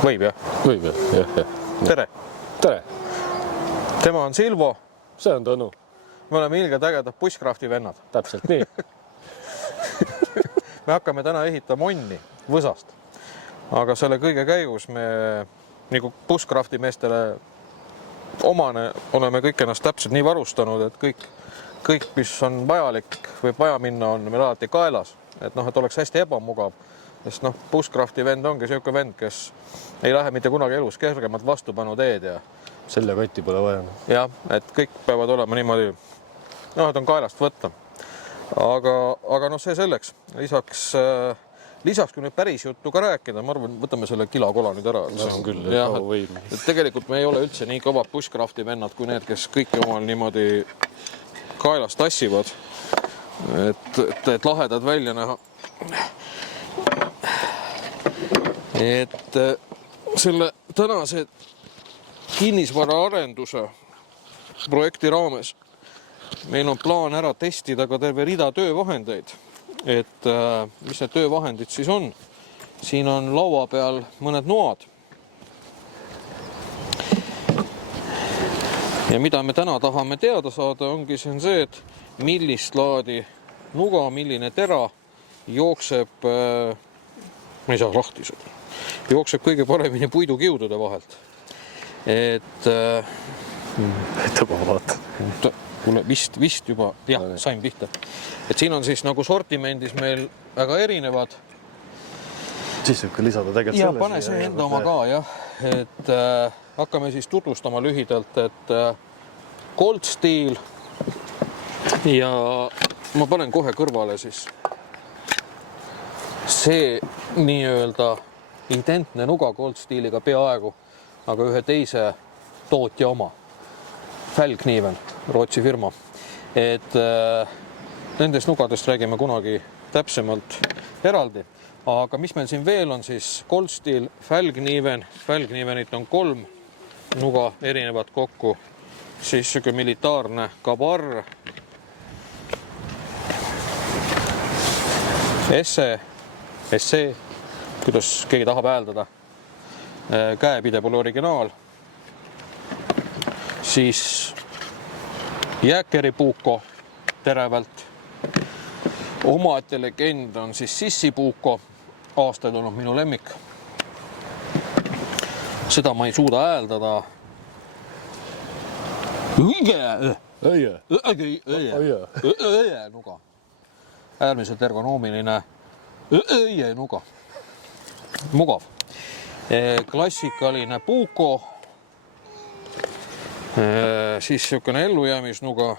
Võib jah? Võib jah. Tere! Tere! Tema on Silvo. See on Tõnu. Me oleme ilgelt ägedad bushcrafti vennad. Täpselt nii. Me hakkame täna ehitama onni Võsast. Aga selle kõige käigus me nagu bushcrafti meestele omane oleme kõik ennast täpselt nii varustanud, et kõik, mis on vajalik või vaja minna, on meil alati kaelas. Et oleks hästi ebamugav. Sest bushcrafti vend ongi selline vend, kes ei lähe mitte kunagi elus kergemat vastupanu teed ja Selle kotti pole vaja. jah, et kõik peavad olema niimoodi, et on kaelast võtta. Aga see selleks. Lisaks kui nüüd päris juttu ka rääkida, ma arvan, võtame selle kilakola nüüd ära. See on küll, et tegelikult me ei ole üldse nii kõvad bushcrafti vennad kui need, kes kõike omal niimoodi kaelast tassivad, et lahedad välja näha. Et selle tänase kinnisvara arenduse projekti raames meil on plaan ära testida ka terve rida töövahendeid. Et mis need töövahendid siis on? Siin on laua peal mõned noad. Ja mida me täna tahame teada saada, ongi see, et millist laadi nuga, milline tera jookseb, ma ei saa lahti seda, jookseb kõige paremini puidukiudude vahelt. Et ma vaatan. Vist juba, jah, sain pihta. Et siin on siis nagu sortimendis meil väga erinevad. Siis võib ka lisada tegelikult ja pane see enda oma ka, jah. Et hakkame siis tutvustama lühidalt, et Gold Steel ja ma panen kohe kõrvale siis see nii-öelda identne nuga Gold Steeliga peaaegu, aga ühe teise tootja oma. Fälgniven, Rootsi firma. Et nendest nugadest räägime kunagi täpsemalt eraldi. Aga mis meil siin veel on siis Gold Steel, Fälgniven. Fälgnivenit on 3 nuga erinevad kokku. Siis selline militaarne Kabar. Esse, kuidas keegi tahab hääldada. Käepide pole originaal. Siis Jääkeri puuko terevalt. Omaette legend on siis Sissi puuko. Aastaid olnud minu lemmik. Seda ma ei suuda hääldada. Õie nuga. Äärmiselt ergonoomiline nuga. Mugav. Klassikaline puuko. Siis selline ellujäämisnuga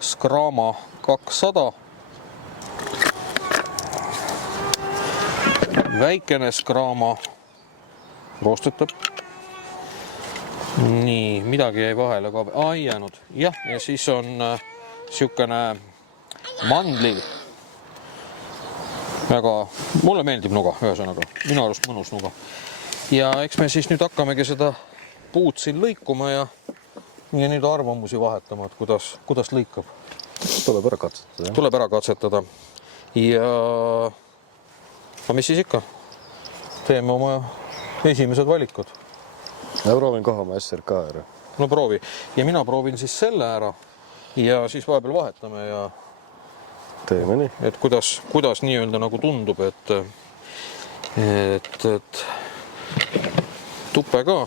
Skrama 200. Väikene Skrama roostetab. Nii, midagi jäi vahele ka. Ei jäänud. Jah, ja siis on selline mandli. Väga, mulle meeldib nuga, ühesõnaga. Minu arust mõnus nuga. Ja eks me siis nüüd hakkamegi seda puud siin lõikuma ja nüüd arvamusi vahetama, et kuidas lõikab. Tuleb ära katsetada. Tuleb ära katsetada. Ja mis siis ikka? Teeme oma esimesed valikud. Ja proovin kohe oma SRK ära. No proovi. Ja mina proovin siis selle ära ja siis vahepeal vahetame ja teeme nii. Et kuidas nii-öelda nagu tundub, et tuppe ka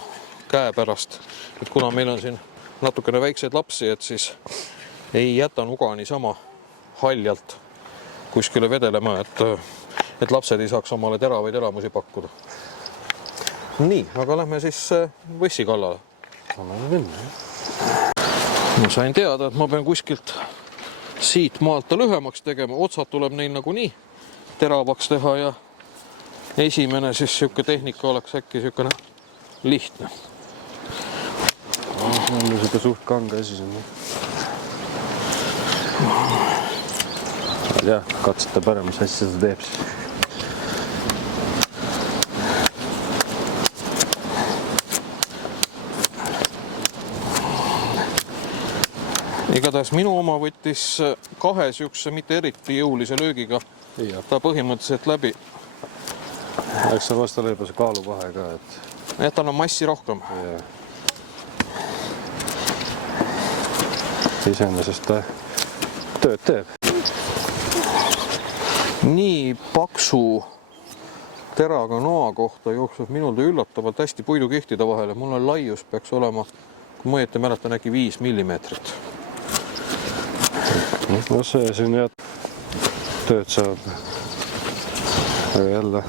käe pärast. Et kuna meil on siin natukene väikseid lapsi, et siis ei jäta nuga niisama haljalt kuskile vedelema, et lapsed ei saaks omale teravaid elamusi pakkuda. Nii, aga lähme siis võssi kallale. Ma sain teada, et ma pean kuskilt siit maalt lühemaks tegema. Otsad tuleb neil nagu nii teravaks teha ja esimene siis selline tehnika oleks äkki selline lihtne. On seda suht kange asi siin. Ja, katseta parem, mis asja seda teeb siis. Igatahes minu oma võttis 2 sihukese mitte eriti jõulise löögiga. Ta põhimõtteliselt läbi Eks seal vast oli juba see kaaluvahe ka, et jah, tal on massi rohkem. iseenesest ta tööd teeb. Nii paksu teraga noa kohta jookseb minul ta üllatavalt hästi puidukihtide vahele. Mul on laius peaks olema, kui ma õieti mäletan, äkki 5 millimeetrit. No see siin jah, tööd saab. Aga jälle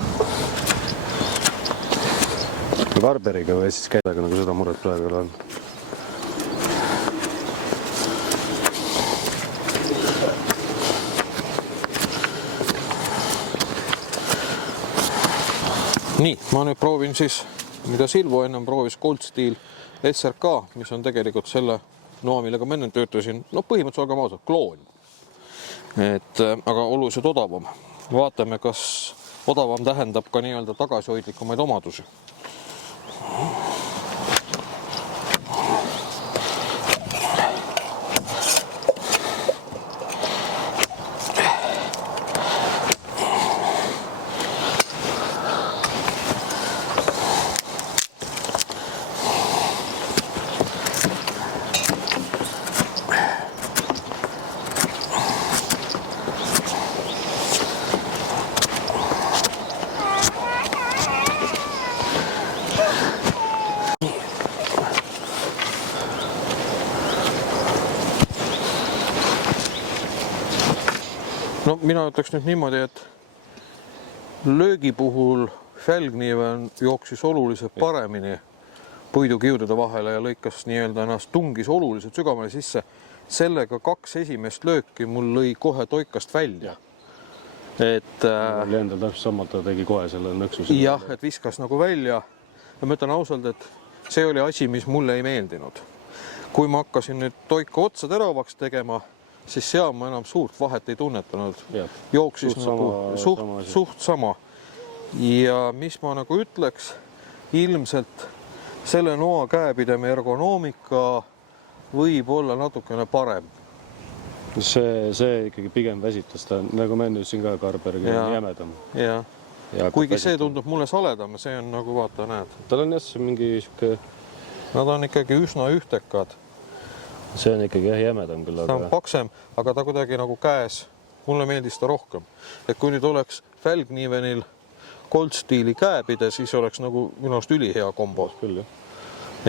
Barberiga või siis käidega nagu seda muret praegu on. Nii, ma nüüd proovin siis, mida Silvo ennem proovis, Gold Steel SRK, mis on tegelikult selle noa, millega ma enne töötasin, no põhimõtteliselt olgem ausad, kloon. Aga oluliselt odavam. Vaatame, kas odavam tähendab ka nii-öelda tagasihoidlikumaid omadusi. No mina ütleks nüüd niimoodi, et löögi puhul fälgniiven jooksis oluliselt paremini puidukiudude vahele ja lõikas nii-öelda ennast tungis oluliselt sügavale sisse. Sellega 2 esimest lööki mul lõi kohe toikast välja. Oli endal täpselt sama, ta tegi kohe selle nõksu. Jah, et viskas nagu välja. Ja ma ütlen ausalt, et see oli asi, mis mulle ei meeldinud. Kui ma hakkasin nüüd toika otsa teravaks tegema, siis seal ma enam suurt vahet ei tunnetanud. Jooksis suht sama. Ja mis ma nagu ütleks, ilmselt selle noa käepideme ergonoomika võib olla natukene parem. See ikkagi pigem väsitas ta, nagu ma enne ütlesin ka, Karbergi on jämedam. Kuigi see tundub mulle saledam, see on nagu vaata, näed. Tal on jah mingi siuke... Nad on ikkagi üsna ühtekad. See on ikkagi jämedam küll, ta on paksem, aga ta kuidagi nagu käes, mulle meeldis ta rohkem. Et kui nüüd oleks fälgniivenil Gold Steeli käepide, siis oleks nagu minu arust ülihea kombo. Küll,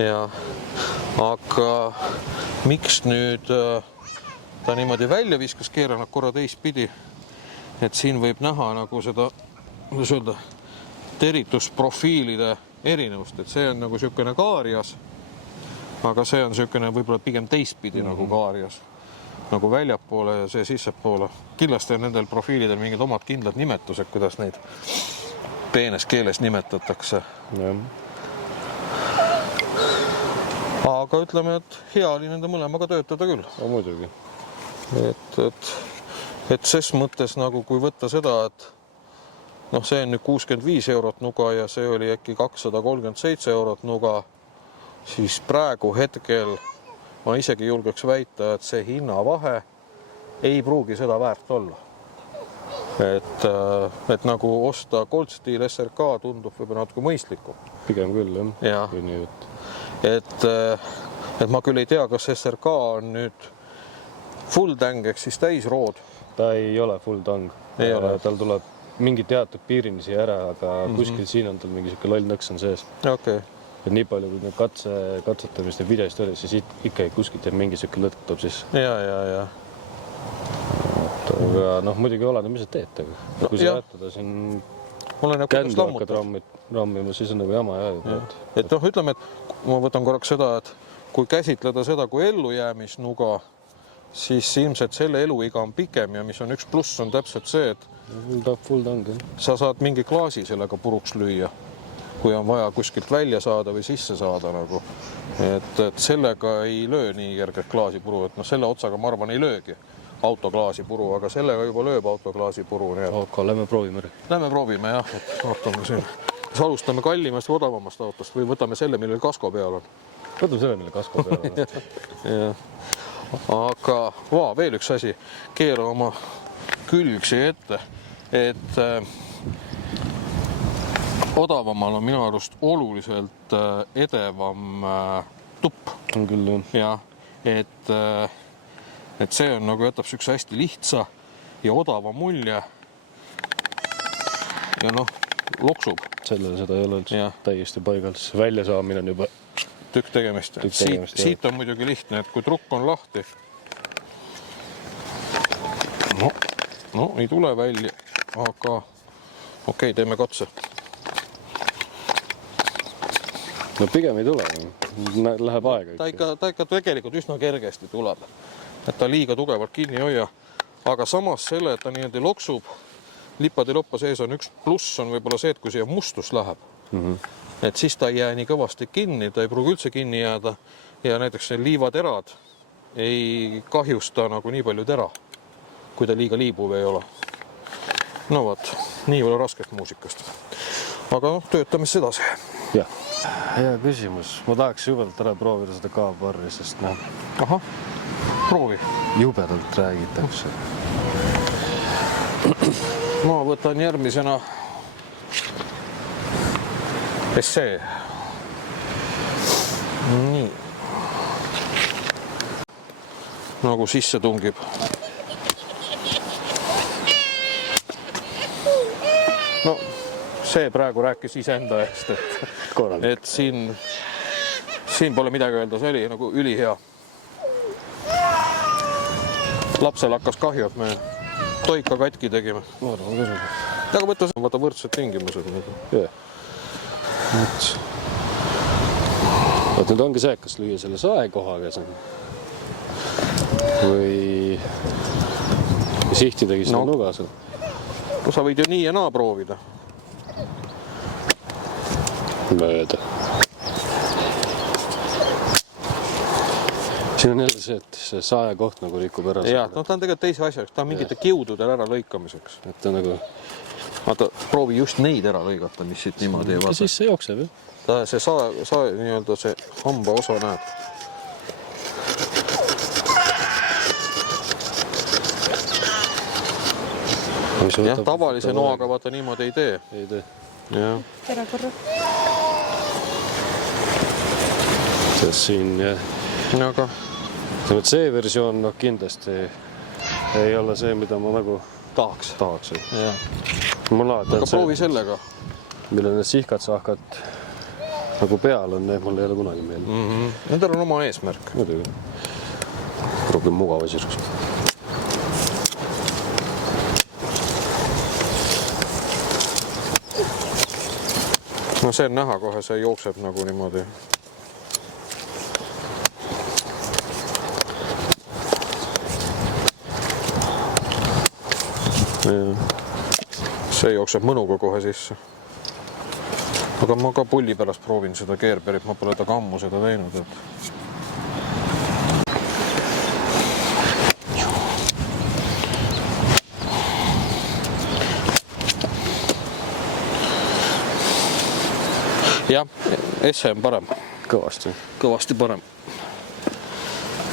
jah. Aga miks nüüd ta niimoodi välja viskas, keeranud korra teistpidi, et siin võib näha nagu seda, kuidas öelda, teritusprofiilide erinevust, et see on nagu niisugune kaarias, aga see on niisugune võib-olla pigem teistpidi nagu kaarias, nagu väljapoole ja see sissepoole. Kindlasti on nendel profiilidel mingid omad kindlad nimetused, kuidas neid peenes keeles nimetatakse. Aga ütleme, et hea oli nende mõlemaga töötada küll. Muidugi. Et ses mõttes nagu kui võtta seda, et noh, see on nüüd 65 eurot nuga ja see oli äkki 237 eurot nuga, siis praegu hetkel ma isegi julgeks väita, et see hinnavahe ei pruugi seda väärt olla. Et nagu osta Gold Steel SRK tundub võib-olla natuke mõistlikum. Pigem küll, jah. Et ma küll ei tea, kas SRK on nüüd full tang ehk siis täisrood. Ta ei ole full tang. Tal tuleb mingi teatud piirini siia ära, aga kuskil siin on tal mingi siuke loll nõks on sees. Okay. Et nii palju, kui need katsetamist ja videost oli, siis ikka kuskilt mingi siuke lõtk tuleb siis. Ja. Aga noh, muidugi oleda, mis sa teed. Kui sa jätada siin kändu hakkad rammima, siis on nagu jama. Et noh, ütleme, et ma võtan korraks seda, et kui käsitleda seda kui ellujäämisnuga, siis ilmselt selle eluiga on pikem ja mis on üks pluss on täpselt see, et sa saad mingi klaasi sellega puruks lüüa, kui on vaja kuskilt välja saada või sisse saada nagu. Et sellega ei löö nii kergelt klaasi puru, et selle otsaga ma arvan ei löögi autoklaasi puru, aga sellega juba lööb autoklaasi puru. Aga lähme proovime. Lähme proovime, jah. Vaatame siin. Kas alustame kallimast või odavamast autost või võtame selle, millel kasko peal on? Võtame selle, millel kasko peal on. Aga veel üks asi. Keera oma külg siia ette. Et odavamal on minu arust oluliselt edevam tupp. On küll, jah. Ja, et see on nagu jätab sükse hästi lihtsa ja odava mulje. Ja noh, loksub. Sellele seda ei ole üldse täiesti paigalt. Välja saamine on juba tükk tegemist. Siit on muidugi lihtne, et kui trukk on lahti, no ei tule välja, aga okei, teeme katse. No pigem ei tule, läheb aega. Ta ikka tegelikult üsna kergesti tuleb, et ta liiga tugevalt kinni hoia, aga samas selle, et ta niimoodi loksub, lipadiloppa sees on üks pluss on võib-olla see, et kui siia mustus läheb, et siis ta ei jää nii kõvasti kinni, ta ei pruugi üldse kinni jääda ja näiteks liivaterad ei kahjusta nagu nii palju tera, kui ta liiga liibuv ei ole. No vaat, nii ole raskest muusikast. Aga töötame siis edasi. Jah. Hea küsimus. Ma tahaks jubedalt ära proovida seda K-barri, sest noh... Aha, proovi. Jubedalt räägitakse. Ma võtan järgmisena essee. Nii. Nagu sisse tungib. No, see praegu rääkis iseenda eest, et siin pole midagi öelda, see oli nagu ülihea. Lapsel hakkas kahju, et me toika katki tegime. Aga võtta võrdsed tingimused. Vaat nüüd ongi see, kas lüüa selle saekohaga või sihtidagi seda nuga seal. No sa võid ju nii ja naa proovida. Mööda. Siin on jälle see, et see sae koht nagu rikub ära. Jah, no ta on tegelikult teise asjaks, ta on mingite kiududel ära lõikamiseks. Et ta nagu... Vaata, proovi just neid ära lõigata, mis siit niimoodi ei vaata. Siis see jookseb, jah? See sae nii-öelda see hamba osa näeb. Jah, tavalise noaga vaata niimoodi ei tee. Ei tee. Jah. Tere korra. Sest siin, jah. Aga... See versioon kindlasti ei ole see, mida ma nagu tahaks. Aga proovi sellega. Millel need sihkat-sahkat nagu peal on, mul ei ole kunagi meelde. Nendel on oma eesmärk. Muidugi. Rohkem mugavasirus. No see on näha kohe, see jookseb nagu niimoodi. See jookseb mõnuga kohe sisse. Aga ma ka pulli pärast proovin seda keerberit, ma pole taga ammu seda teinud. Jah, esse on parem. Kõvasti parem.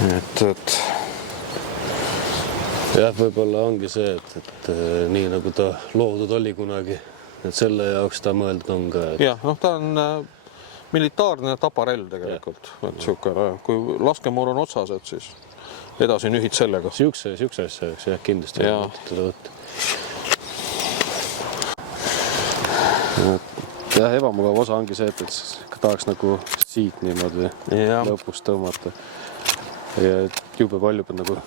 Et... Jah, võib-olla ongi see, et nii nagu ta loodud oli kunagi, et selle jaoks ta mõeldud on ka. Jah, noh, ta on militaarne taparell tegelikult. Kui laskemoor on otsas, et siis edasi nühid sellega. Siukse asja, jah, kindlasti. Jah, ebamugav osa ongi see, et tahaks nagu siit niimoodi lõpust tõmmata. Ja jube palju peab nagu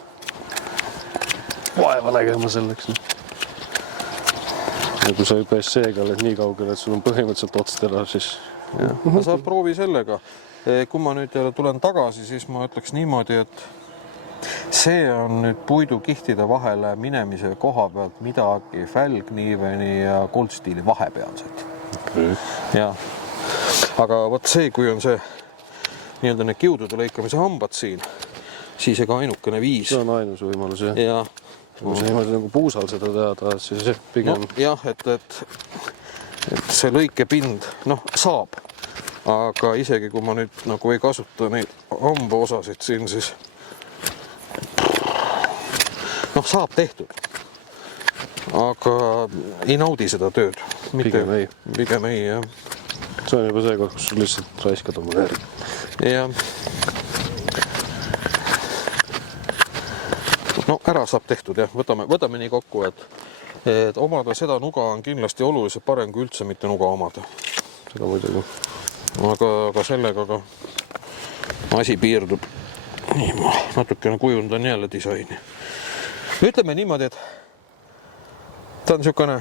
vaeva nägema selleks. Ja kui sa juba SC-ga oled nii kaugel, et sul on põhimõtteliselt ots tera, siis... Sa proovi sellega. Kui ma nüüd tulen tagasi, siis ma ütleks niimoodi, et see on nüüd puidukihtide vahele minemise koha pealt midagi Fälgniiveni ja Goldstiili vahepealset. Ja. Aga võt see, kui on see nii-öelda need kiudude lõikamise hambad siin, siis ega ainukene viis. See on ainus võimalus, jah. Ja. Kui sa niimoodi nagu puusal seda teada, siis pigem... No, jah, et see lõikepind, noh, saab. Aga isegi kui ma nüüd nagu ei kasuta neid hamba osasid siin, siis noh, saab tehtud. aga ei naudi seda tööd. Pigem ei. Pigem ei, jah. See on juba see koht, kus lihtsalt raiskad oma järgi. Jah. No ära saab tehtud, jah. Võtame nii kokku, et omada seda nuga on kindlasti oluliselt parem kui üldse mitte nuga omada. Seda muidugi. Aga sellega ka asi piirdub. Nii, ma natukene kujundan jälle disaini. Ütleme niimoodi, et ta on niisugune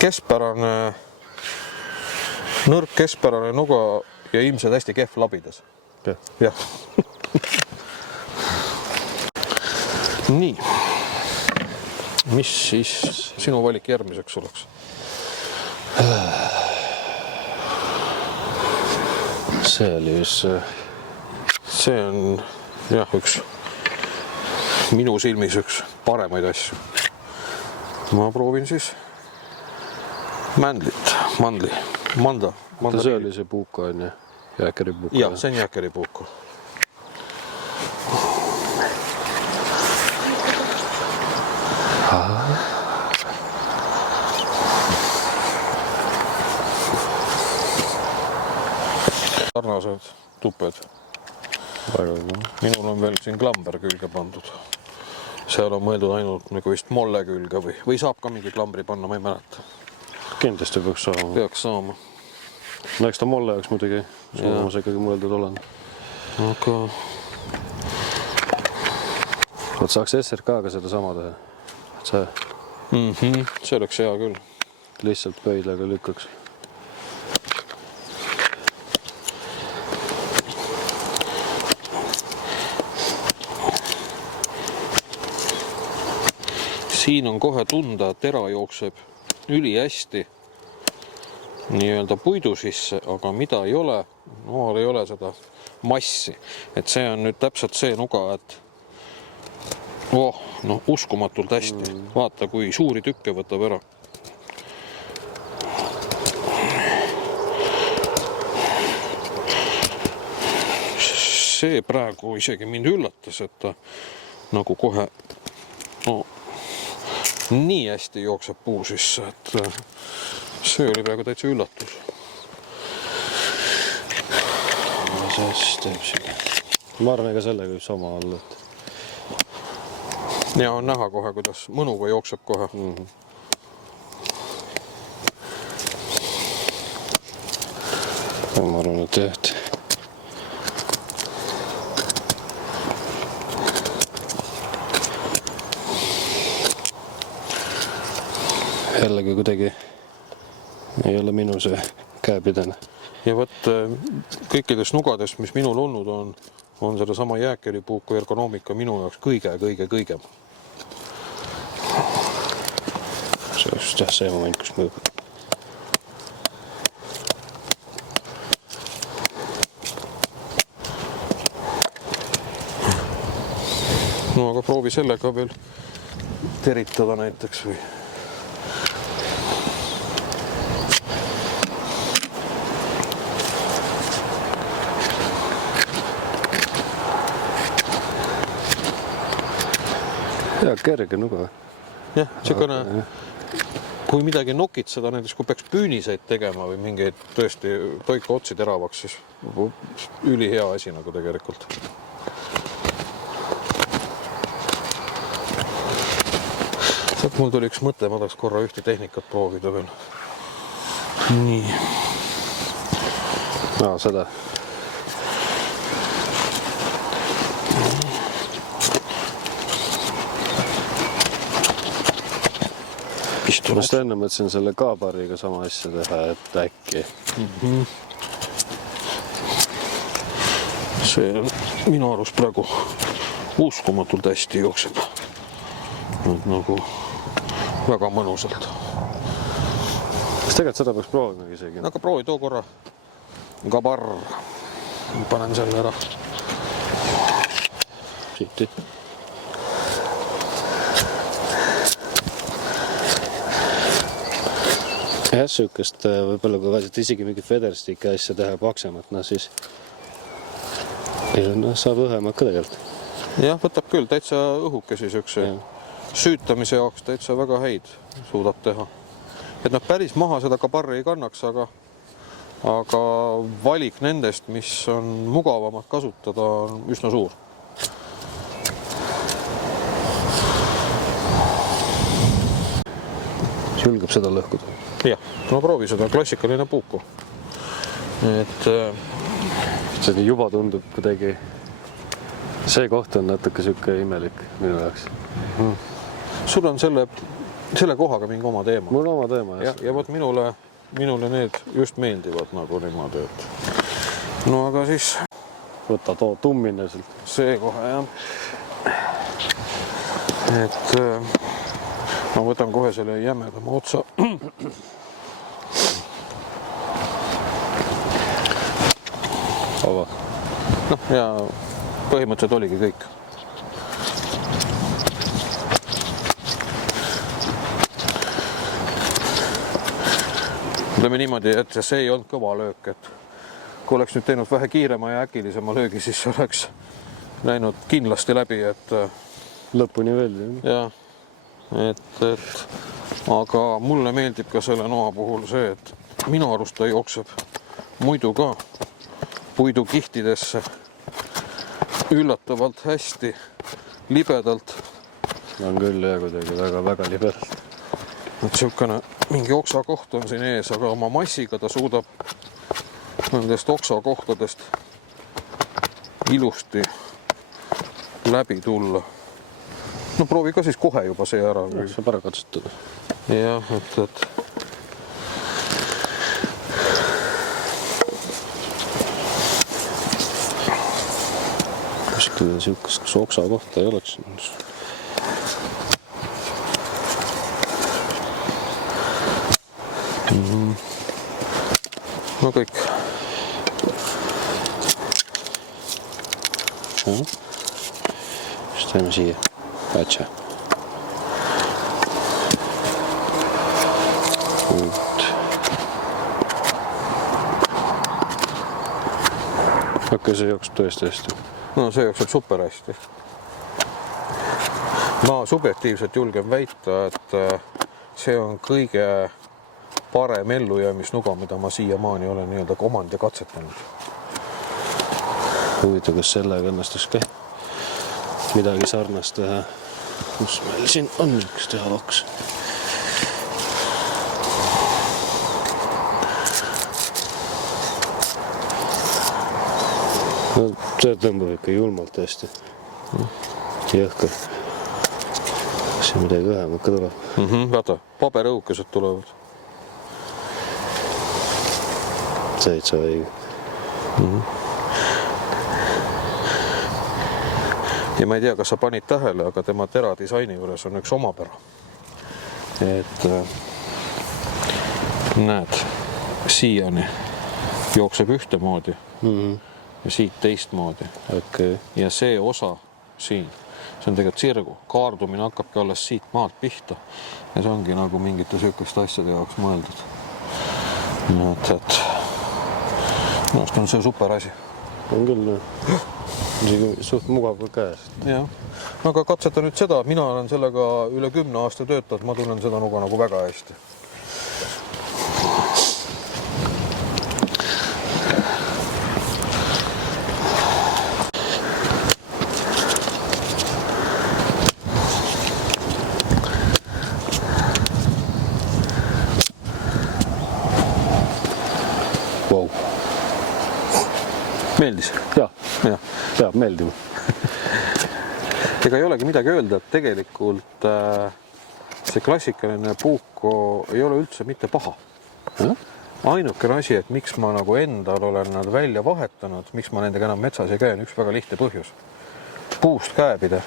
keskpärane, nõrk keskpärane nuga ja ilmselt hästi kehv labidas. Jah. Nii. Mis siis sinu valik järgmiseks oleks? See oli just see on jah, minu silmis üks paremaid asju. Ma proovin siis manda. See oli see puuka, on ju? Jääkeri puuka? Jah, see on jääkeri puuka. Sarnased tuped. Minul on veel siin klamber külge pandud. Seal on mõeldud ainult nagu vist molle külge või saab ka mingi klambri panna, ma ei mäleta. Kindlasti peaks saama. Peaks saama. No eks ta molle jaoks muidugi suuremas ikkagi mõeldud olen. Aga... Võt saaks SRK-ga seda sama teha. See oleks hea küll. Lihtsalt pöidlaga lükkaks. Siin on kohe tunda, et tera jookseb üli hästi nii-öelda puidu sisse, aga mida ei ole, ei ole seda massi. Et see on nüüd täpselt see nuga, et uskumatult hästi. Vaata, kui suuri tükke võtab ära. See praegu isegi mind üllatas, et ta nagu kohe nii hästi jookseb puu sisse, et see oli praegu täitsa üllatus. Ma arvan, ega sellega võib sama olla. Ja on näha kohe, kuidas mõnuga jookseb kohe. Ma arvan, et jah. Jällegi kuidagi ei ole minu see käepidene. Ja võt kõikides nugades, mis minul olnud on seda sama jääkeri puuku ergonoomika minu jaoks kõige. See on just see moment, kus mõjub. No aga proovi sellega veel teritada näiteks või... Ja, kerge nuga. Jah, niisugune, kui midagi nokitseda, näiteks kui peaks püüniseid tegema või mingeid tõesti toika otsi teravaks, siis üli hea asi nagu tegelikult. Mul tuli üks mõte, ma tahaks korra ühte tehnikat proovida veel. Nii. Seda. Ma just enne mõtlesin selle kaabariga sama asja teha, et äkki. See minu arust praegu uskumatult hästi jookseb. Nagu väga mõnusalt. Kas tegelikult seda peaks proovima isegi? Aga proovi too korra. Gabar. Panen selle ära. Siiti. Jah, sükest võib-olla kui vaesed isegi mingi federstiki asja teha paksemat, siis saab õhemad ka tegelikult. Jah, võtab küll täitsa õhukesi sükse. süütamise jaoks täitsa väga häid suudab teha. Et nad päris maha seda kabarri ei kannaks, aga valik nendest, mis on mugavamad kasutada, on üsna suur. Julgeb seda lõhkuda? Jah, no proovi seda, klassikaline puuku. Et see juba tundub kuidagi, see koht on natuke siuke imelik minu jaoks. Sul on selle kohaga mingi oma teema. Mul on oma teema, jah. Ja võt minule need just meeldivad nagu niimoodi, et no aga siis võta too tummine sealt. see kohe, jah. Et ma võtan kohe selle jämedama otsa. Ava. Noh, ja põhimõtteliselt oligi kõik. Ütleme niimoodi, et see ei olnud kõva löök, et kui oleks nüüd teinud vähe kiirema ja äkilisema löögi, siis oleks läinud kindlasti läbi, et lõpuni veel. jah, aga mulle meeldib ka selle noa puhul see, et minu arust ta jookseb muidu ka puidukihtidesse üllatavalt hästi, libedalt. On küll ja kuidagi väga libedalt. Et siukene mingi oksakoht on siin ees, aga oma massiga ta suudab nendest oksakohtadest ilusti läbi tulla. No proovi ka siis kohe juba see ära. Saab ära katsutada. Jah, et kuskil siukest oksa kohta ei oleks. no kõik. Siis teeme siia. Katsa. Okei, see jookseb tõesti hästi. No see jookseb super hästi. Ma subjektiivselt julgen väita, et see on kõige parem ellujäämisnuga, mida ma siiamaani olen nii-öelda omand ja katsetanud. Huvitav, kas sellega õnnestus ka midagi sarnast teha? Kus meil siin on üks teha loks? No see tõmbab ikka julmalt hästi. Jõhkar. Kas see midagi vähem ikka tuleb? Vaata, paberõukesed tulevad. Täitsa õige. Ja ma ei tea, kas sa panid tähele, aga tema teradisaini juures on üks omapära. Et näed, siiani jookseb ühtemoodi ja siit teistmoodi. Okay. Ja see osa siin, see on tegelikult sirgu. Kaardumine hakkabki alles siit maalt pihta. Ja see ongi nagu mingite sükeste asjade jaoks mõeldud. Et minu arust on see super asi. On küll, isegi suht mugav käes. Jah, aga katseta nüüd seda, mina olen sellega üle 10 aasta töötanud, ma tunnen seda nuga nagu väga hästi. Wow. Meeldis? Jah. Jah. Peab meeldima. Ega ei olegi midagi öelda, et tegelikult see klassikaline puuko ei ole üldse mitte paha. Ainukene asi, et miks ma nagu endal olen nad välja vahetanud, miks ma nendega enam metsas ei käi, on üks väga lihtne põhjus. Puust käepide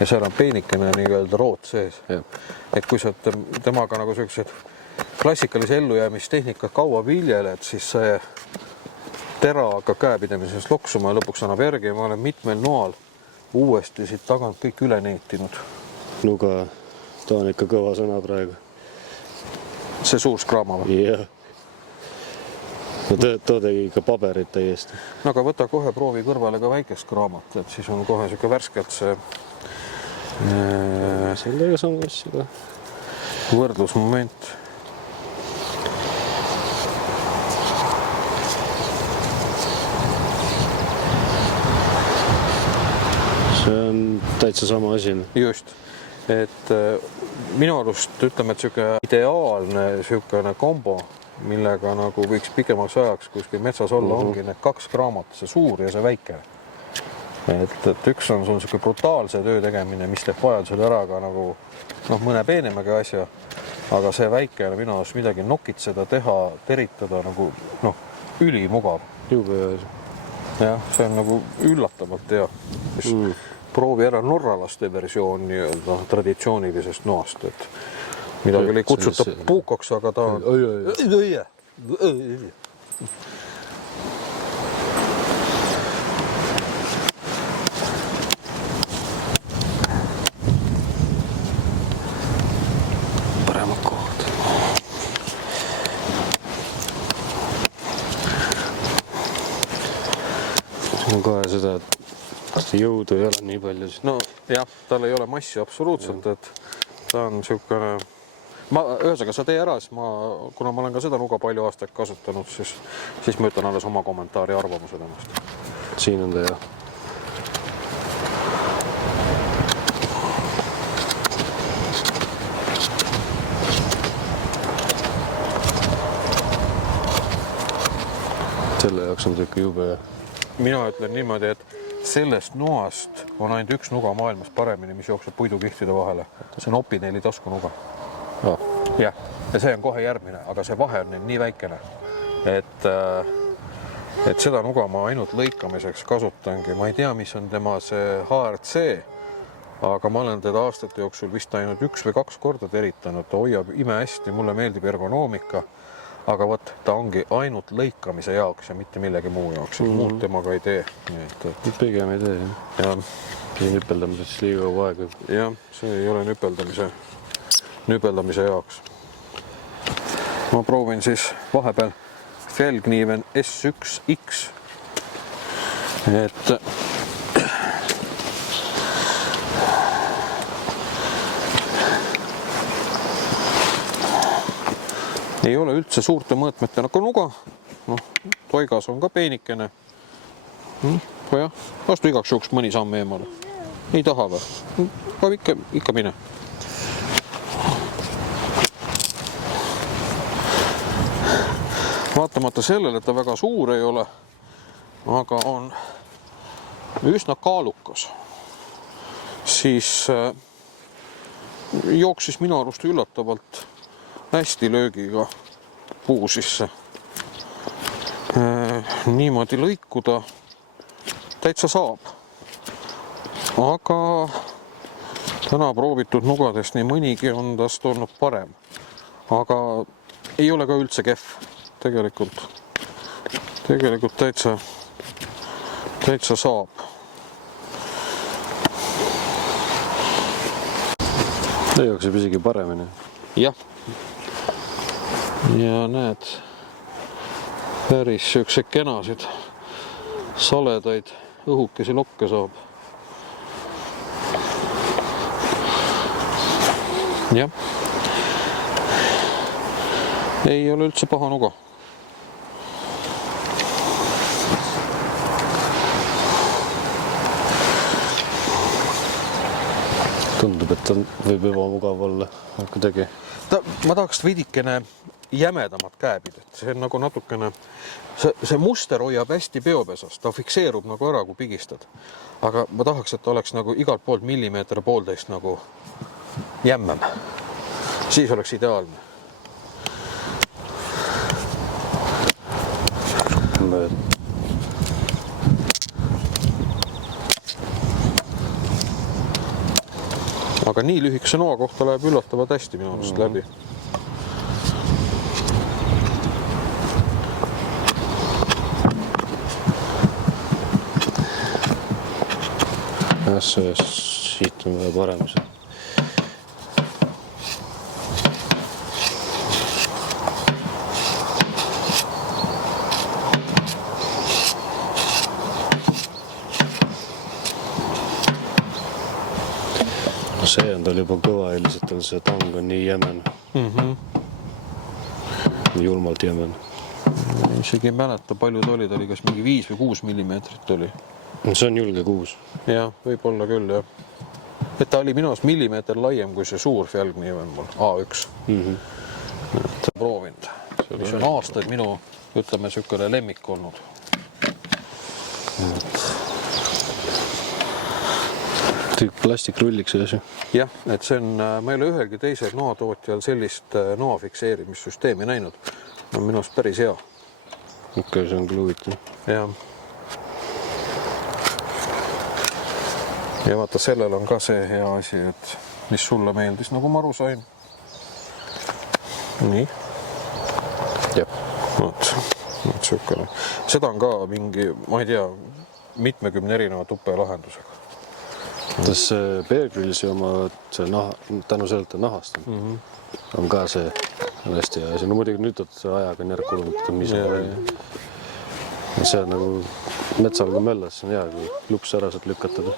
ja seal on peenikene nii-öelda root sees. Ja. Et kui sa temaga nagu sellised klassikalise ellujäämistehnikat kaua viljeled, siis see tera hakkab käepidemises loksuma ja lõpuks annab järgi ja ma olen mitmel noal uuesti siit tagant kõik üle neetinud. Nuga, ta on ikka kõva sõna praegu. See suur skraama või? Jah. No too tegi ikka paberit täiesti. No aga võta kohe proovi kõrvale ka väikest kraamat, et siis on kohe siuke värskelt see sellega sama asja. Võrdlusmoment. See on täitsa sama asi. Just, et minu arust ütleme, et siuke ideaalne siukene kombo, millega nagu võiks pikemaks ajaks kuskil metsas olla, ongi need 2 kraamat, see suur ja see väike. Et üks on sul siuke brutaalse töö tegemine, mis teeb vajadusel ära ka nagu mõne peenemagi asja, aga see väike on minu arust midagi nokitseda, teha, teritada nagu ülimugav. Jube hea. Jah, see on nagu üllatavalt hea. Proovi ära norralaste versioon nii-öelda traditsioonilisest noast, et midagi oli kutsuta puukoks, aga ta on... Paremad kohad. On kohe seda, et jõudu ei ole nii palju. No jah, tal ei ole massi absoluutselt, et ta on siukene... Ühesõnaga, sa tee ära, siis kuna ma olen ka seda nuga palju aastaid kasutanud, siis ma ütlen alles oma kommentaari arvamused ennast. Siin on ta jah. Selle jaoks on ta ikka jube. Mina ütlen niimoodi, et sellest noast on ainult üks nuga maailmas paremini, mis jookseb puidukihtide vahele. See on Opineli taskunuga. Jah, ja see on kohe järgmine, aga see vahe on nii väikene, et seda nuga ma ainult lõikamiseks kasutangi. Ma ei tea, mis on tema see HRC, aga ma olen teda aastate jooksul vist ainult 1 või 2 korda teritanud. Ta hoiab ime hästi, mulle meeldib ergonoomika, aga võt, ta ongi ainult lõikamise jaoks ja mitte millegi muu jaoks. Muud temaga ei tee. Pigem ei tee. Ja. Nüpeldamiseks liiga aega. Jah, see ei ole nüpeldamise jaoks. Ma proovin siis vahepeal Feldkniven S1X. Et ei ole üldse suurte mõõtmete nagu nuga. Toigas on ka peenikene. Jah, vastu igaks juhuks mõni samm eemale. Ei taha või? Ikka mine. Vaatamata sellele, et ta väga suur ei ole, aga on üsna kaalukas, siis jooksis minu arust üllatavalt hästi löögiga puu sisse. Niimoodi lõikuda täitsa saab. Aga täna proovitud nugadest nii mõnigi on tast olnud parem. Aga ei ole ka üldse kehv. Tegelikult täitsa saab. Ta jookseb isegi paremini. Jah. Ja näed, päris siukse kenasid saledaid õhukesi lokke saab. Jah. Ei ole üldse paha nuga. Tundub, et ta võib ebamugav olla kuidagi. Ma tahaks veidikene jämedamat käepidet. See on nagu natukene, see muster hoiab hästi peopesas, ta fikseerub nagu ära, kui pigistad. Aga ma tahaks, et ta oleks nagu igalt poolt millimeeter 1,5 nagu jämmem. Siis oleks ideaalne. Aga nii lühikese noa kohta läheb üllatavalt hästi minu arust läbi. Siit on väga paremas. see on tal juba kõva ilmselt, tal see tang on nii jämen. Julmalt jämen. Isegi ei mäleta, palju ta oli kas mingi 5 või 6 millimeetrit oli. See on julge 6. Jah, võib olla küll, jah. Et ta oli minu arust millimeeter laiem kui see suur fjalgniiven mul, A1. Et proovinud. See on aastaid minu, ütleme, sükene lemmik olnud. Tükk plastikrulliks ühes. Jah, et see on, ma ei ole ühelgi teisel noatootjal sellist noa fikseerimissüsteemi näinud. On minu arust päris hea. Okei, see on küll huvitav. Jah. Ja vaata, sellel on ka see hea asi, et mis sulle meeldis, nagu ma aru sain. Nii. Jah. Võt sükene. Seda on ka mingi, ma ei tea, mitmekümne erineva tupelahendusega. Tas Bear Grylsi oma tänu sellelt on nahast. On ka see hästi hea asi. No muidugi nüüd ajaga on järg kulunud, mis on see on nagu metsal kui möllas, see on hea, kui lups ära saad lükatada.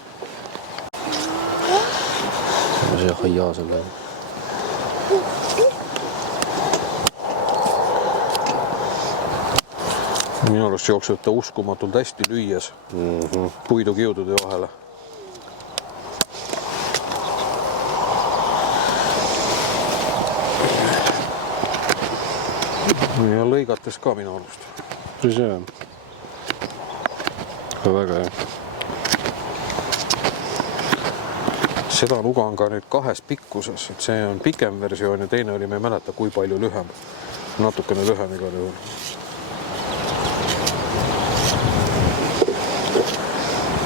See haia selle. Minu arust jookseb ta uskumatult hästi lüües puidukiudude vahele. Ja lõigates ka minu arust. See on väga hea. Seda nuga on ka nüüd 2 pikkuses, et see on pikem versioon ja teine oli, ma ei mäleta, kui palju lühem. Natukene lühem igal juhul.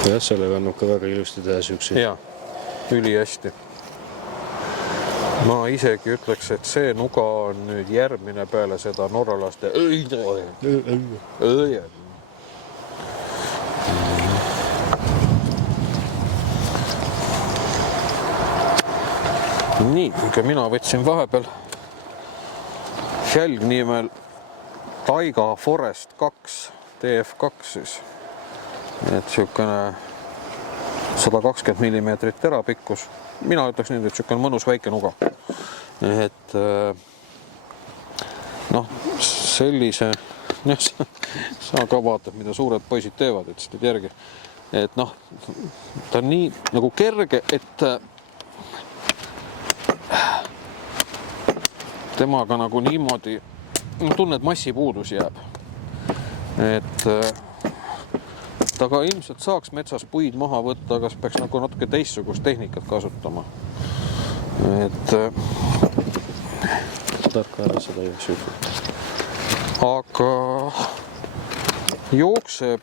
Jah, sellega annab ka väga ilusti teha süüksi. Jaa, üli hästi. Ma isegi ütleks, et see nuga on nüüd järgmine peale seda norralaste õie. Nii, kui mina võtsin vahepeal fjalgniivel Taiga Forest 2, TF2 siis. Et sükene 120 mm terapikkus. Mina ütleks nüüd, et sükene mõnus väike nuga. Et noh, sellise, sa ka vaatad, mida suured poisid teevad, et seda järgi. Et noh, ta on nii nagu kerge, et temaga nagu niimoodi tunned massipuudus jääb. Et ta ka ilmselt saaks metsas puid maha võtta, aga peaks nagu natuke teistsugust tehnikat kasutama. Et tarka ära seda jookseb. Aga jookseb,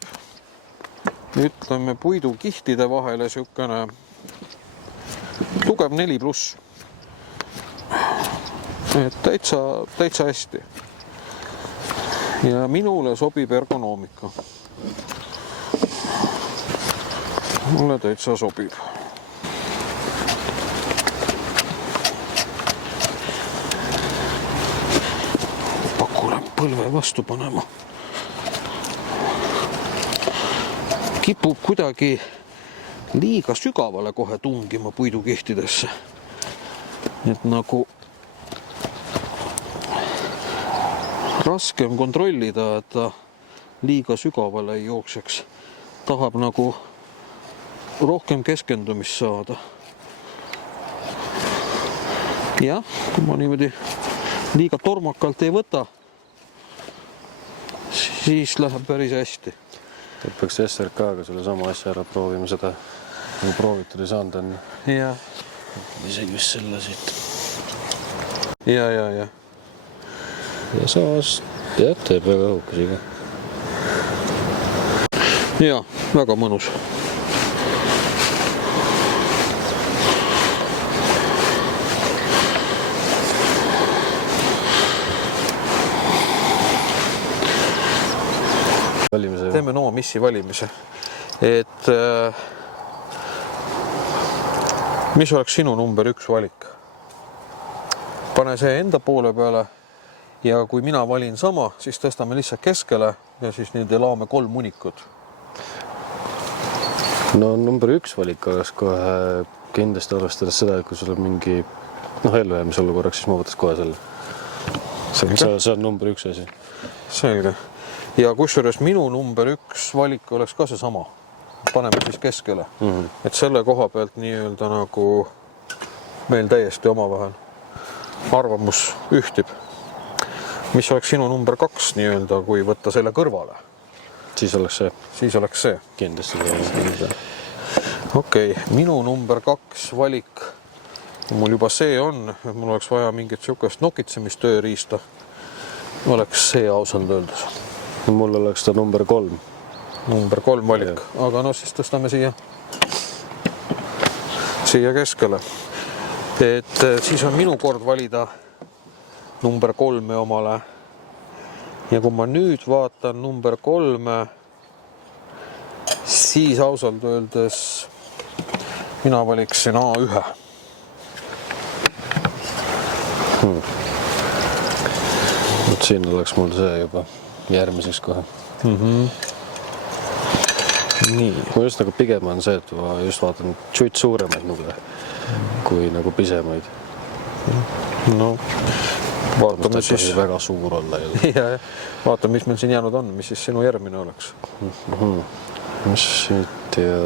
ütleme, puidukihtide vahele sükene tugev 4+. Et täitsa hästi. Ja minule sobib ergonoomika. Mulle täitsa sobib. Pakule põlve vastu panema. Kipub kuidagi liiga sügavale kohe tungima puidukihtidesse. Et nagu raskem kontrollida, et ta liiga sügavale ei jookseks. Tahab nagu rohkem keskendumist saada. Jah, kui ma niimoodi liiga tormakalt ei võta, siis läheb päris hästi. Et peaks SRK-ga selle sama asja ära proovima seda, nagu proovitud ei saanud on. Jah. Isegi vist selle siit. Ja. Ja saas, jah, teeb väga õhukesiga. Ja, väga mõnus. Valimise. Teeme noa missi valimise. Et mis oleks sinu number 1 valik? Pane see enda poole peale ja kui mina valin sama, siis tõstame lihtsalt keskele ja siis nüüd laame 3 munikut. No number 1 valik oleks kohe kindlasti arvestades seda, et kui sul on mingi ellujäämise olukorraks, siis ma võtaks kohe selle. See on number 1 asi. Selge. Ja kusjuures minu number 1 valik oleks ka seesama. Paneme siis keskele. Et selle koha pealt nii-öelda nagu meil täiesti omavahel arvamus ühtib. Mis oleks sinu number 2 nii-öelda, kui võtta selle kõrvale? Siis oleks see. Siis oleks see. Kindlasti. Okei, minu number 2 valik, mul juba see on, et mul oleks vaja mingit sihukest nokitsemistööriista, oleks see ausalt öeldes. Mul oleks ta number 3. Number 3 valik, aga no siis tõstame siia keskele. Et siis on minu kord valida number 3 omale. Ja kui ma nüüd vaatan number 3, siis ausalt öeldes mina valiksin A1. Siin oleks mul see juba järgmiseks kohe. Nii. Ma just nagu pigem on see, et ma just vaatan tšuit suuremaid nuge kui nagu pisemaid. No, vaatame siis. Väga suur olla. Ja, vaatame, mis meil siin jäänud on, mis siis sinu järgmine oleks. Mis siit ja...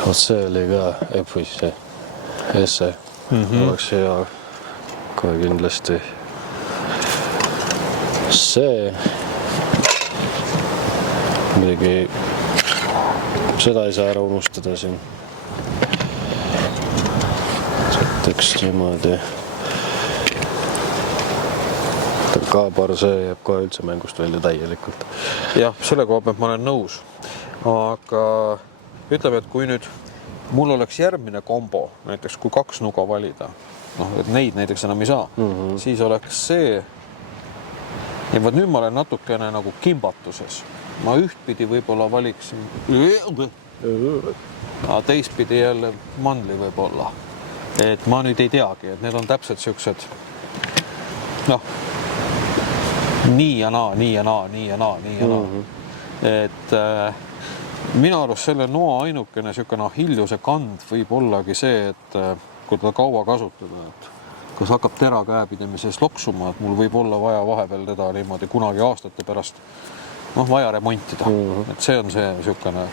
Vot see oli ka see esse. Oleks hea kohe kindlasti. See midagi seda ei saa ära unustada siin. Tekst niimoodi. Kaabar see jääb kohe üldse mängust välja täielikult. Jah, selle koha pealt ma olen nõus. Aga ütleme, et kui nüüd mul oleks järgmine kombo, näiteks kui 2 nuga valida, et neid näiteks enam ei saa, siis oleks see. Ja võt nüüd ma olen natukene nagu kimbatuses. Ma ühtpidi võib-olla valiksin, aga teistpidi jälle mandli võib-olla. Et ma nüüd ei teagi, et need on täpselt siuksed, nii ja naa, nii ja naa, nii ja naa, nii ja naa. Et minu arust selle noa ainukene siukene hiljuse kand võib ollagi see, et kui ta kaua kasutada, et kas hakkab tera käepidemises loksuma, et mul võib olla vaja vahepeal teda niimoodi kunagi aastate pärast vaja remontida. Et see on see siukene,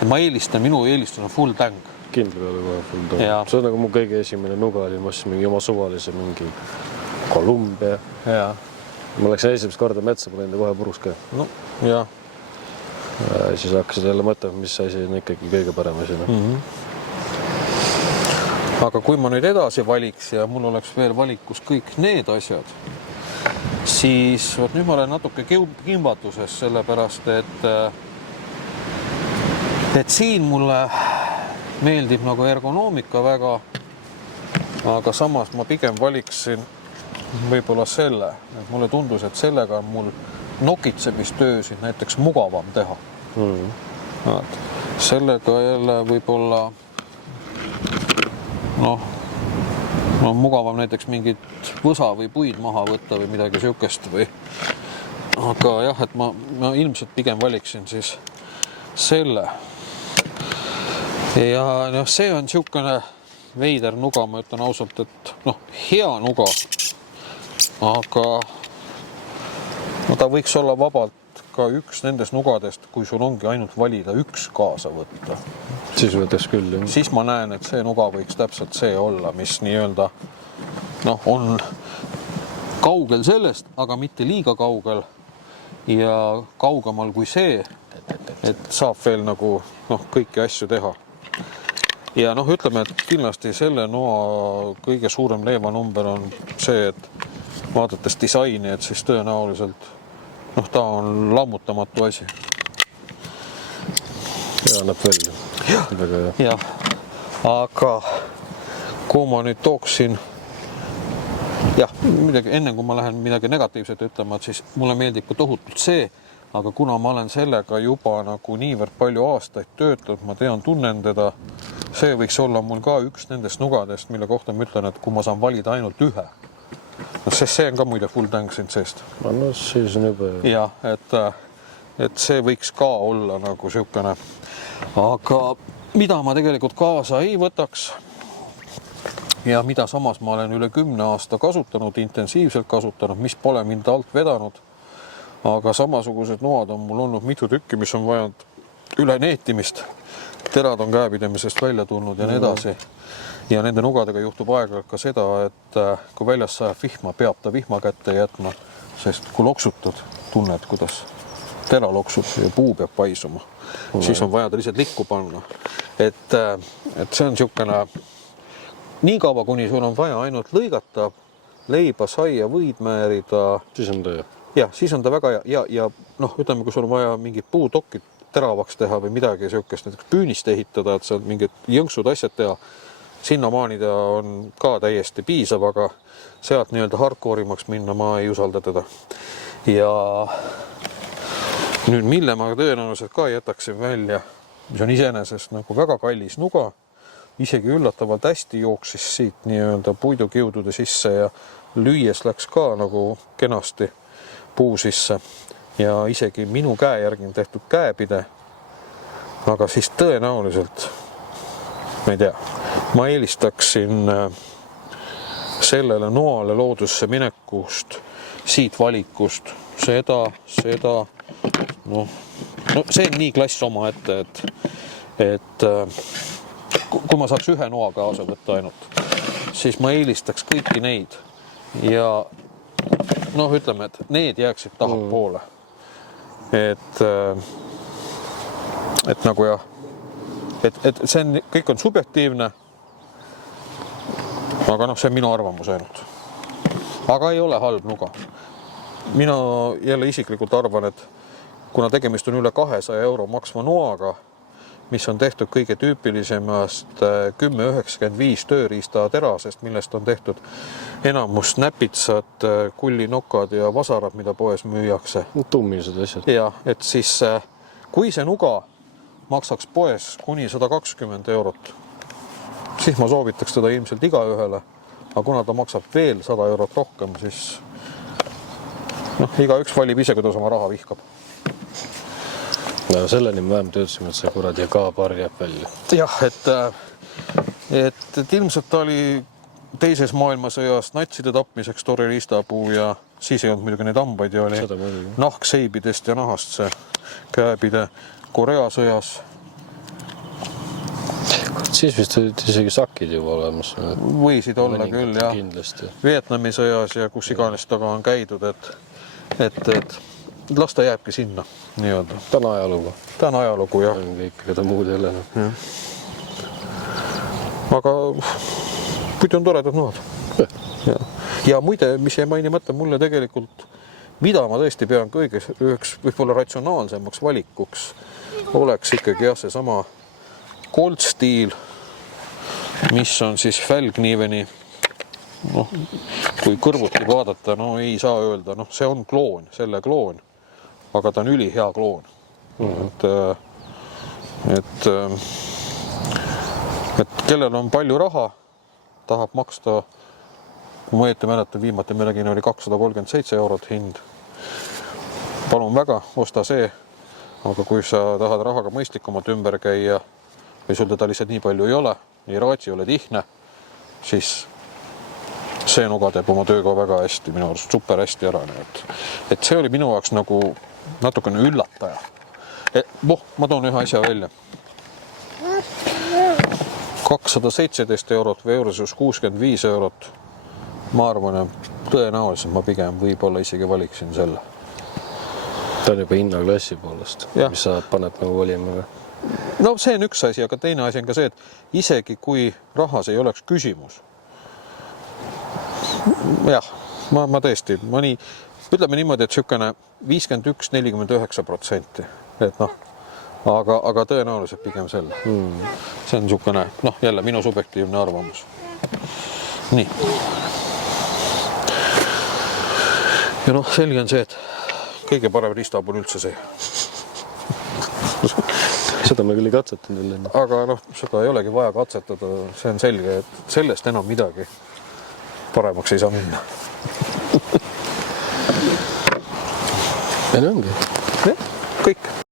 et ma eelistan, minu eelistus on full tank. Kindla peale kohe full tank. See on nagu mu kõige esimene nuga oli, ma mingi oma suvalise mingi Kolumbia. Ja. Ma läksin esimest korda metsa, ma enda kohe purus ka. No, jah. Ja siis hakkasid jälle mõtlema, mis asi on ikkagi kõige parem asi. Aga kui ma nüüd edasi valiks ja mul oleks veel valikus kõik need asjad, siis nüüd ma olen natuke kimbatuses sellepärast, et siin mulle meeldib nagu ergonoomika väga, aga samas ma pigem valiksin võib-olla selle, et mulle tundus, et sellega on mul nokitsemistöösid näiteks mugavam teha. Sellega jälle võib-olla mugavam näiteks mingit võsa või puid maha võtta või midagi siukest või. Aga jah, et ma ilmselt pigem valiksin siis selle. Ja see on siukene veider nuga, ma ütlen ausalt, et hea nuga, aga ta võiks olla vabalt ka üks nendest nugadest, kui sul ongi ainult valida üks kaasa võtta. Siis võtaks küll, jah. Siis ma näen, et see nuga võiks täpselt see olla, mis nii-öelda on kaugel sellest, aga mitte liiga kaugel ja kaugemal kui see, et saab veel nagu kõiki asju teha. Ja ütleme, et kindlasti selle noa kõige suurem leevanumber on see, et vaadates disaini, et siis tõenäoliselt ta on lammutamatu asi. Ja annab välja. Jah, aga kui ma nüüd tooksin enne kui ma lähen midagi negatiivset ütlema, et siis mulle meeldib ka tohutult see, aga kuna ma olen sellega juba nagu niivõrd palju aastaid töötanud, ma tunnen teda, see võiks olla mul ka üks nendest nugadest, mille kohta ma ütlen, et kui ma saan valida ainult ühe. Sest see on ka muide full tank siin seest. No siis on juba. Ja, et et see võiks ka olla nagu siukene. Aga mida ma tegelikult kaasa ei võtaks ja mida samas ma olen üle 10 aasta kasutanud, intensiivselt kasutanud, mis pole mind alt vedanud, aga samasugused noad on mul olnud mitu tükki, mis on vajanud üle neetimist. Terad on käepidemisest välja tulnud ja nii edasi. Ja nende nugadega juhtub aeg-ajalt ka seda, et kui väljas sajab vihma, peab ta vihma kätte jätma, sest kui loksutad, tunned, kuidas tera loksub ja puu peab paisuma, siis on vaja ta lihtsalt likku panna. Et see on siukene nii kaua, kuni sul on vaja ainult lõigata, leiba, saia, võid määrida. Siis on ta hea. Ja, siis on ta väga hea. Ja noh, ütleme, kui sul on vaja mingid puutokid teravaks teha või midagi siukest, näiteks püünist ehitada, et see on mingid jõnksud asjad teha, sinnamaani ta on ka täiesti piisav, aga sealt nii-öelda hardcore'imaks minna ma ei usalda teda. Ja nüüd, mille ma tõenäoliselt ka jätaksin välja, mis on iseenesest nagu väga kallis nuga, isegi üllatavalt hästi jooksis siit nii-öelda puidukiudude sisse ja lüües läks ka nagu kenasti puu sisse ja isegi minu käe järgi on tehtud käepide, aga siis tõenäoliselt, ma ei tea, ma eelistaksin sellele noale loodusse minekust, siit valikust, seda, no see on nii klass oma ette, et kui ma saaks ühe noa kaasa võtta ainult, siis ma eelistaks kõiki neid ja noh, ütleme, et need jääksid tahapoole. Et nagu jah, et see on, kõik on subjektiivne, aga noh, see on minu arvamus ainult. Aga ei ole halb nuga. Mina jälle isiklikult arvan, et kuna tegemist on üle 200 € maksva noaga, mis on tehtud kõige tüüpilisemast 1095 tööriista terasest, millest on tehtud enamus näpitsad, kullinokad ja vasarad, mida poes müüakse. Tummised asjad. Ja, et siis kui see nuga maksaks poes kuni 120 €, siis ma soovitaks teda ilmselt igaühele, aga kuna ta maksab veel 100 € rohkem, siis igaüks valib ise, kuidas oma raha vihkab. No selleni me vähem töötasime, et see kuradi K-par jääb välja. Jah, et ilmselt ta oli teises maailmasõjas natside tapmiseks tore riistapuu ja siis ei olnud muidugi neid hambaid ja oli nahkseibidest ja nahast see käepide. Korea sõjas. Siis vist olid isegi sakid juba olemas. Võisid olla küll, jah. Kindlasti. Vietnami sõjas ja kus iganes taga on käidud, et las ta jääbki sinna. Nii-öelda. Ta on ajalugu. Ta on ajalugu, jah. Kõik, keda muud ei ole. Aga muidu on toredad noad. Ja muide, mis jäi mainimata mulle tegelikult, mida ma tõesti pean kõiges üheks võib-olla ratsionaalsemaks valikuks, oleks ikkagi jah, seesama Goldsteel, mis on siis Fällkniveni, kui kõrvuti vaadata, ei saa öelda, see on kloon, selle kloon, aga ta on ülihea kloon. Et kellel on palju raha, tahab maksta, kui ma õieti mäletan, viimati me nägin oli 237 € hind. Palun väga, osta see, aga kui sa tahad rahaga mõistlikumalt ümber käia või sul teda lihtsalt nii palju ei ole, nii raatsi ei ole tihne, siis see nuga teeb oma tööga väga hästi, minu arust super hästi ära. Et see oli minu jaoks nagu natukene üllataja. Ma toon ühe asja välja. 217 € versus 65 €. Ma arvan, tõenäoliselt ma pigem võib-olla isegi valiksin selle. Ta on juba hinnaklassi poolest, mis sa paned nagu valima. No see on üks asi, aga teine asi on ka see, et isegi kui rahas ei oleks küsimus. Jah, ma tõesti, ütleme niimoodi, et sükene 51-49%. Et aga tõenäoliselt pigem selle. See on sükene, jälle minu subjektiivne arvamus. Nii. Ja selge on see, et kõige parem riistapuu on üldse see. Seda me küll ei katsetanud. Aga seda ei olegi vaja katsetada. See on selge, et sellest enam midagi paremaks ei saa minna. Ja nii ongi. kõik